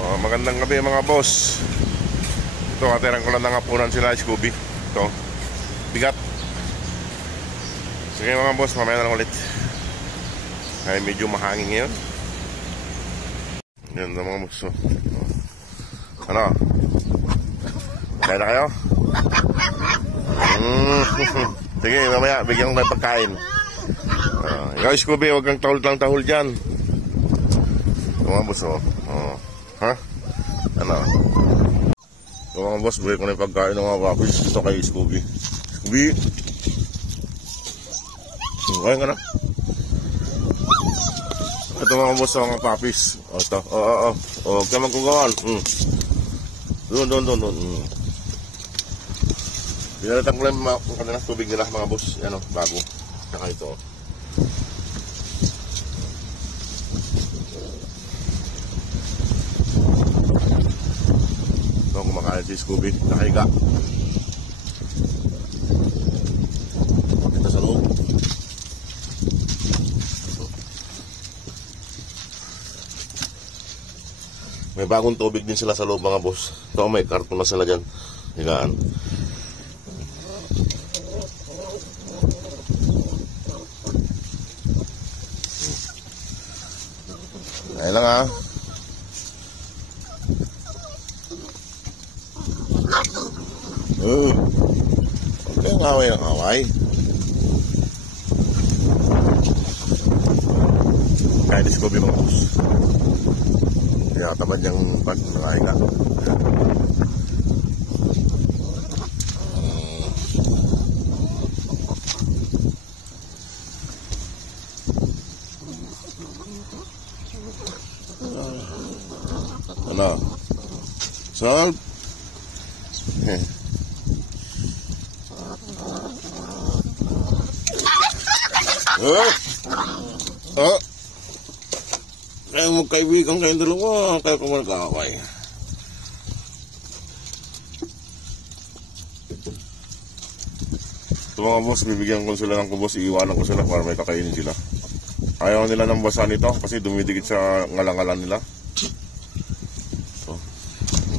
Magandang gabi mga boss. Ito, katirang ko lang nangapunan sila Scooby. Ito, bigat. Sige mga boss, mamaya na lang ulit. Ay medyo mahangin ngayon. Yan na mga boss. Ano? Kaya na kayo? Sige, mamaya bigyan ko kayo pagkain. Ikaw Scooby, huwag kang tahol dyan. Ito mga boss. Ha? Ano? Ito mga boss, bigay ko na yung pagkain ng mga papis. Ito kay Scooby. Scooby! Kaya nga na. Ito mga boss, mga papis. Ito. Huwag ka magkugawan. Doon. Pinalitan ko lang yung kanilang tubig nila mga boss. Ano, bago. Saka ito. Ito, kumakain si Scooby. Nakahiga. Ito sa loob. May bagong tubig din sila sa loob mga boss. Ito, may karton na sila dyan. Higaan. Ayan lang ha. Huwag kayong away ng away. Kaya di Scooby mga boss. Kaya tamad niyang pag nangahinga. Ano? Salt? Kaya magkaibigan kayong dalawa, kaya pa mag-away. Ito mga boss, bibigyan ko sila ng kubos, iiwanan ko sila para may kakainin sila. Ayaw nila ng basa nito kasi dumidikit sa ngalangalan nila. So,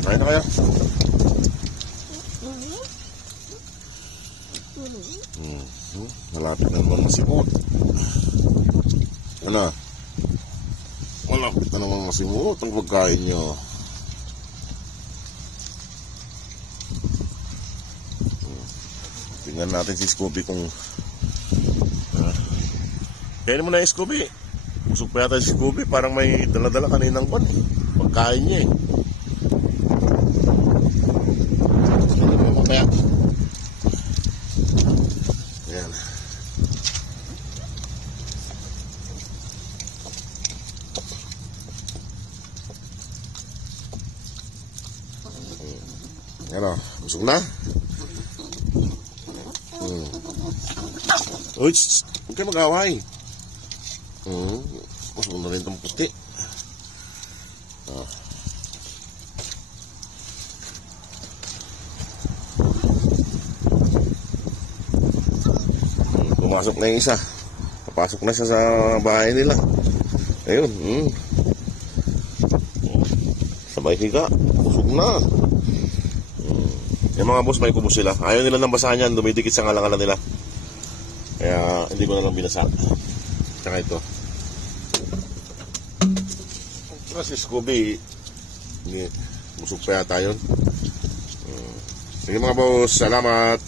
kain na kaya. Malapit na naman masimot. Ano? Malapit na naman masimot ang pagkain nyo. Tingnan natin si Scooby kung kainin mo na yung Scooby. Busog pa yata si Scooby. Parang may dala-dala kaninang pan. Pagkain niya eh. Kaya ayan. Ano, busog na? Uy, huwag kayo mag-away. Busog na rin itong puti. Pumasok na yung isa. Papasok na siya sa bahay nila. Ayun. Sabay higa. Busog na. Yung mga boss, may kubos sila. Ayaw nila ng basahan yan. Dumidikit sa ngalangalan nila. Kaya hindi ko na lang binasa. Tsaka ito. Tsaka si Scooby, busog pa yata yun. Sige mga boss, salamat.